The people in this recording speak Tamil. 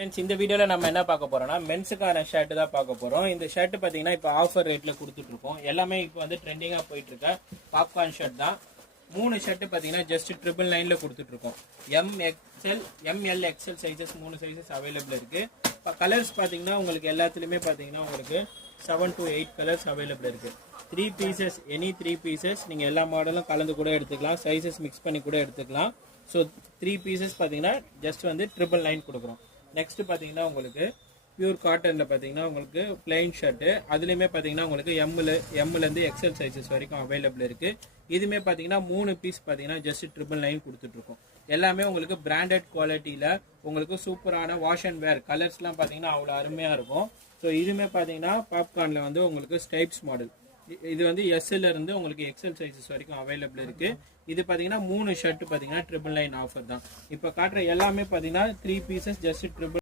ஃப்ரெண்ட்ஸ், இந்த வீடியோவில் நம்ம என்ன பார்க்க போறோம்னா மென்ஸுக்கான ஷர்ட் தான் பார்க்க போறோம். இந்த ஷர்ட் பார்த்தீங்கன்னா இப்போ ஆஃபர் ரேட்டில் கொடுத்துட்டு இருக்கோம். எல்லாமே இப்போ வந்து ட்ரெண்டிங்காக போயிட்டு இருக்க பாப்கார்ன் ஷர்ட் தான். 3 ஷர்ட் பார்த்தீங்கன்னா ஜஸ்ட் 999ல கொடுத்துட்டு இருக்கோம். M L XL sizes 3 sizes available இருக்கு. இப்போ கலர்ஸ் பார்த்தீங்கன்னா உங்களுக்கு எல்லாத்துலேயுமே பார்த்தீங்கன்னா உங்களுக்கு 7 to 8 கலர்ஸ் அவைலபிள் இருக்கு. 3 பீசஸ் எனி 3 பீசஸ் நீங்கள் எல்லா மாடலும் கலந்து கூட எடுத்துக்கலாம், சைஸஸ் மிக்ஸ் பண்ணி கூட எடுத்துக்கலாம். ஸோ 3 பீசஸ் பார்த்தீங்கன்னா ஜஸ்ட் வந்து 999 கொடுக்குறோம். நெக்ஸ்ட் பார்த்தீங்கன்னா உங்களுக்கு பியூர் காட்டனில் பார்த்தீங்கன்னா உங்களுக்கு பிளைன் ஷர்ட்டு, அதுலேயுமே பார்த்தீங்கன்னா உங்களுக்கு எம்லேருந்து எக்ஸ்எல் சைஸஸ் வரைக்கும் அவைலபிள் இருக்குது. இதுவுமே பார்த்தீங்கன்னா 3 பீஸ் பார்த்தீங்கன்னா ஜஸ்ட் 999 கொடுத்துட்ருக்கோம். எல்லாமே உங்களுக்கு பிராண்டட் குவாலிட்டியில் உங்களுக்கு சூப்பரான வாஷ் அண்ட் வேர் கலர்ஸ்லாம் பார்த்தீங்கன்னா அவ்வளோ அருமையாக இருக்கும். ஸோ இதுவுமே பார்த்தீங்கன்னா பாப்கார்னில் வந்து உங்களுக்கு ஸ்டைப்ஸ் மாடல், இது வந்து எஸ்எல்ல இருந்து உங்களுக்கு எக்ஸ்எல் சைஸஸ் வரைக்கும் அவைலபிள் இருக்கு. இது பார்த்தீங்கன்னா 3 ஷர்ட் பார்த்தீங்கன்னா 999 ஆஃபர் தான். இப்போ காட்டுற எல்லாமே பார்த்தீங்கன்னா 3 பீசஸ் ஜஸ்ட்